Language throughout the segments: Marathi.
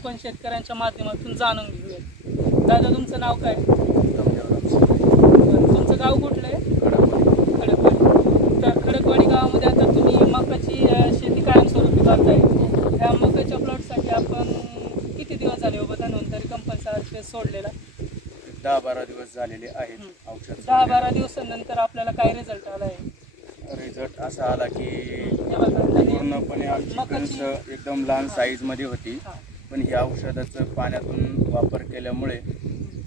आपण शेतकऱ्यांच्या माध्यमातून जाणून घेऊया। दादा तुमचं नाव काय? तुमचं गाव कुठलं आहे? खडकवाडी। तर खडकवाडी गावामध्ये आता तुम्ही मकाची शेती कायमस्वरूपी करताय। त्या मकाच्या प्लॉटसाठी आपण किती दिवस झाले बाबा धन्वंतरी कंपनीचा RPS सोडलेला? 10-12 दिवस झालेले आहेत औषध। 10-12 दिवसांनंतर आपल्याला काय रिझल्ट आला आहे? रिझल्ट असा आला की पूर्णपणे आमची कणस एकदम लहान साईज मध्ये होती, पण ह्या औषधाचं पाण्यातून वापर केल्यामुळे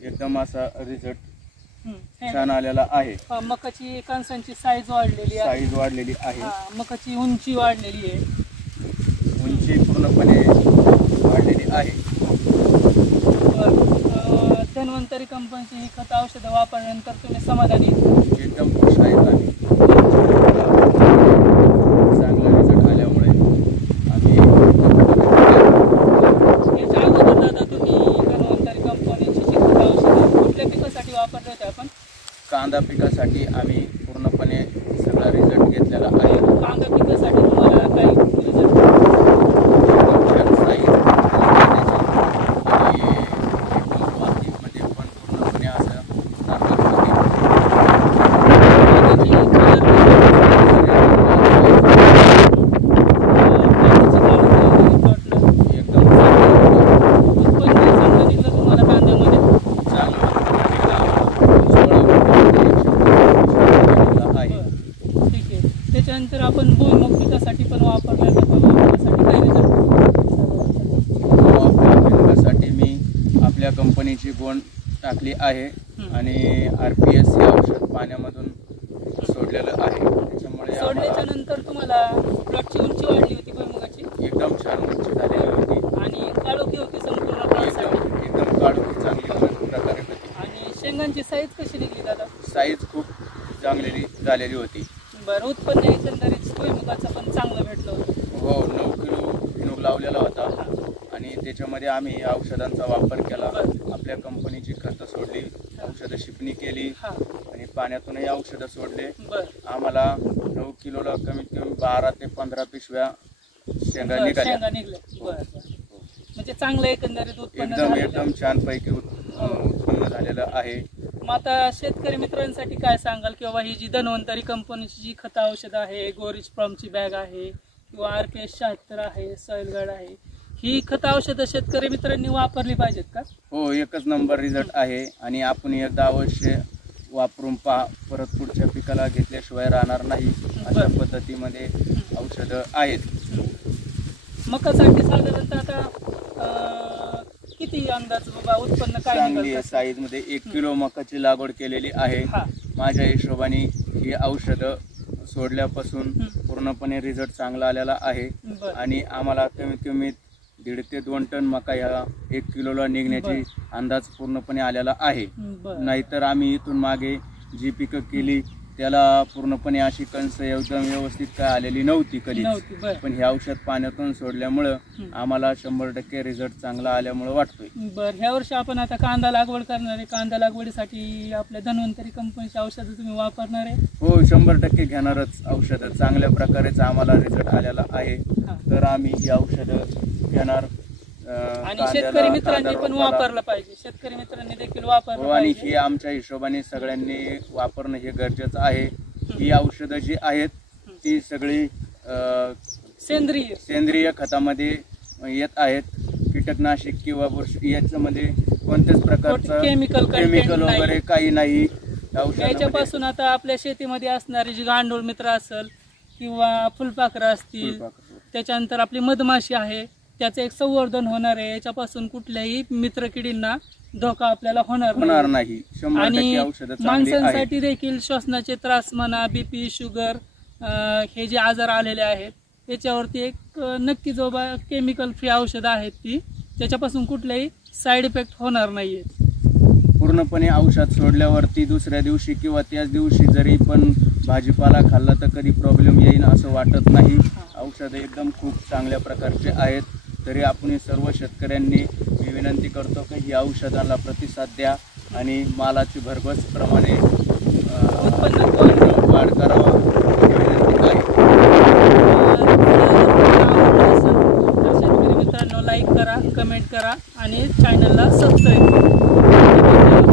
एकदम असा रिझल्ट छान आलेला आहे। मकाची कणसांची साईज वाढलेली आहे, मकाची उंची वाढलेली आहे, उंची पूर्णपणे वाढलेली आहे। धन्वंतरी कंपनीची ही खत औषधं वापरल्यानंतर तुम्ही समाधानी? एकदम खुश आहे आम्ही। चांगला रिझल्ट आल्यामुळे आम्ही याच्या अगोदर दादा तुम्ही धन्वंतरी कंपनीची जी खत औषधं कुठल्या पिकासाठी वापरले होते आपण? कांदा पिकासाठी आम्ही पूर्णपणे सगळा रिझल्ट घेतलेला आहे। कांदा पिकासाठी तुम्हाला काय रिझल्ट? त्याच्यानंतर आपण भुईमुग पिकासाठी पण वापरला पिकासाठी मी आपल्या कंपनीची गोण टाकली आहे आणि RPS हे औषध पाण्यामधून सोडलेलं आहे। त्याच्यामुळे सोडल्याच्या नंतर तुम्हाला प्लॉटची उंची वाढली होती भुईमुगाची? एकदम छान उंची झालेली होती आणि काळोखी होती संपूर्ण प्लॉटसाठी? एकदम काळोखी चांगली प्रकारे होती। आणि शेंगांची साईज कशी निघली दादा? साईज खूप चांगली झालेली होती। बरं, उत्पन्न एकंदरीत भुईमुगाचं पण चांगलं भेटलं होतं? हो, 9 किलो भुईमुग लावलेला होता आणि त्याच्यामध्ये आम्ही औषधांचा वापर केला। आपल्या कंपनीची खतं सोडली, औषधं शिपणी केली आणि पाण्यातूनही औषधं सोडले। आम्हाला 9 किलोला कमीत कमी 12 ते 15 पिशव्या शेंगा निघाल्या। म्हणजे चांगलं एकंदरीत उत्पन्न एकदम छानपैकी उत्पन्न झालेलं आहे। मग आता शेतकरी मित्रांसाठी काय सांगाल की बाबा ही जी धन्वंतरी कंपनीची जी खत औषध आहे, गोरिज प्रॉमची बॅग आहे किंवा RPS 76 आहे, सॉइल गार्ड आहे, ही खत औषधं शेतकरी मित्रांनी वापरली पाहिजेत का? हो, एकच नंबर रिझल्ट आहे आणि आपण एकदा अवश्य वापरून पहा, परत पुढच्या पिकाला घेतल्याशिवाय राहणार नाही अशा पद्धतीमध्ये औषधं आहेत। मकासाठी साधारणतः आता किती अंदाज बाबा उत्पन्न काय? चांगली साईज मध्ये 1 किलो मकाची लागवड केलेली आहे। माझ्या हिशोबाने ही औषधं सोडल्यापासून पूर्णपणे रिझल्ट चांगला आलेला आहे आणि आम्हाला कमीत कमी 1.5 ते 2 टन मका ह्या 1 किलोला निघण्याची अंदाज पूर्णपणे आलेला आहे। नाहीतर आम्ही इथून मागे जी पिकं केली त्याला पूर्णपणे अशी कणस एकदम व्यवस्थित काय आलेली नव्हती कधी, पण हे औषध पाण्यातून सोडल्यामुळं आम्हाला 100% रिझल्ट चांगला आल्यामुळे वाटतोय। बरं, ह्या वर्षी आपण आता कांदा लागवड करणार आहे, कांदा लागवडीसाठी आपल्या धन्वंतरी कंपनीची औषधं तुम्ही वापरणार आहे? हो, 100% घेणारच औषधं। चांगल्या प्रकारेच आम्हाला रिझल्ट आलेला आहे, तर आम्ही ही औषधं घेणार आणि शेतकरी मित्रांनी पण वापरलं पाहिजे, शेतकरी मित्रांनी देखील वापरलं आणि ही आमच्या हिशोबाने सगळ्यांनी वापरणं हे गरजेचं आहे। ही औषधं जी आहेत ती सगळी सेंद्रिय खतामध्ये येत आहेत। कीटकनाशक किंवा याच्यामध्ये कोणत्याच प्रकारचं केमिकल वगैरे काही नाही। याच्यापासून आता आपल्या शेतीमध्ये असणारी जी गांडूळ मित्र असेल किंवा फुलपाखरं असतील, त्याच्यानंतर आपली मधमाशी आहे, त्याचं एक संवर्धन होणार आहे। याच्यापासून कुठल्याही मित्रकिडींना धोका आपल्याला होणार नाही। आणि माणसांसाठी देखील श्वसनाचे त्रास म्हणा, BP, शुगर हे जे आजार आलेले आहेत त्याच्यावरती एक नक्की जो केमिकल फ्री औषधं आहेत ती, त्याच्यापासून कुठलेही साईड इफेक्ट होणार नाहीये। पूर्णपणे औषध सोडल्यावरती दुसऱ्या दिवशी किंवा त्याच दिवशी जरी पण भाजीपाला खाल्ला तर कधी प्रॉब्लेम येईल असं वाटत नाही। औषधं एकदम खूप चांगल्या प्रकारचे आहेत। तरी आपण सर्व शेतकऱ्यांनी मी विनंती करतो की ही औषधांना प्रतिसाद द्या आणि मालाची भरघोस प्रमाणे वाढ करावा ही विनंती आहे। शेतकरी मित्रांनो, लाईक करा, कमेंट करा आणि चॅनलला सबस्क्राईब करा.